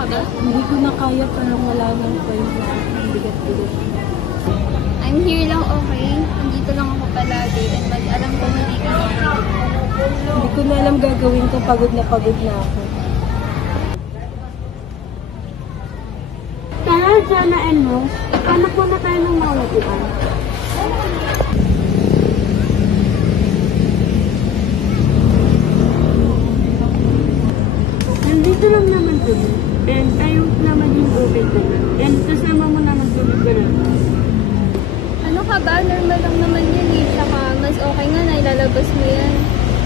ka ba? Hindi ko na kaya, parang wala nang point na ang bigat-bigat. I'm here lang, okay? Nandito lang ako palagi and alam ko hindi ka okay. Hindi ko na alam gagawin ko, pagod na ako. Kaya Jana and Rose, hanap muna tayo ng mauupuan. Nandito lang naman kami. And tayo naman yung open na lang. And kasama mo naman tulog ka na. Ano ka ba? Normal lang naman yun eh. Tsaka mas okay nga na ilalabas mo yan.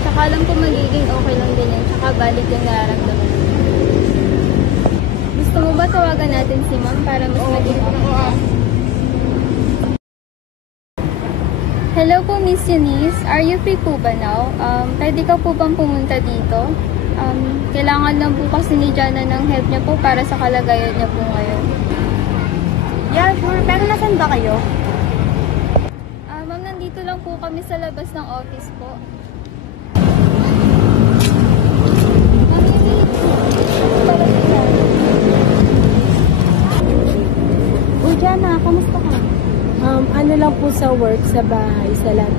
Tsaka alam ko magiging okay lang din yan. Tsaka balik yung nararamdaman mo. Gusto mo ba tawagan natin si Ma'am para mas maging okay? Hello po, Miss Eunice. Are you free po ba now? Pwede ka po bang pumunta dito? Kailangan lang po kasi ni Jana ng help niya po para sa kalagayan niya po ngayon. Yeah, sure. Pero nasan ba kayo? Ma'am, nandito lang po kami sa labas ng office po. Ma'am, para si Jana. Uy, Jana, kamusta ka? Ano lang po sa work, sa bahay, sa lab.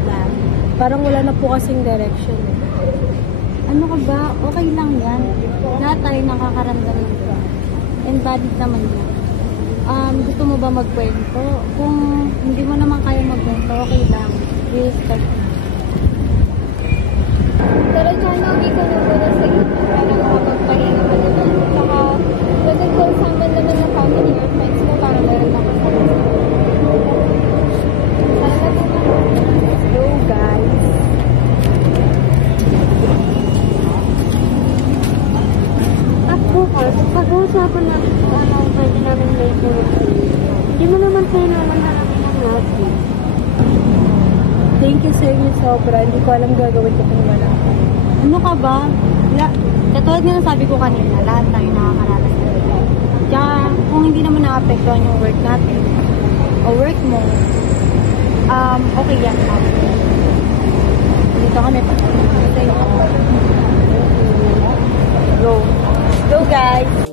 Parang wala na po kasing direction. Ano ka ba? Okay lang yan. Lahat tayo nakakaramdam ng ito. And valid naman yan. Gusto mo ba magkwento? Kung hindi mo naman kaya magkwento, okay lang. Respect. Pero Jana, uwi ko na muna sa inyo para makapagpahinga ka naman. Saka, wag ko sama naman ng family or friends mo para meron kang kasama. Hello, guys. At focus, pag-uusapan natin kung ano ang pwede namin may hindi mo naman kailangan harapin ang natin. Thank you sa inyo sobra. Hindi ko alam gagawin ko kung wala. Ano ka ba? Katulad nga sabi ko kanina, lahat tayo nakakaranas na ito. Kaya kung hindi naman na-apektuhan yung work natin, o work mo, okay yan. Dito kami pa. Go. Go, guys.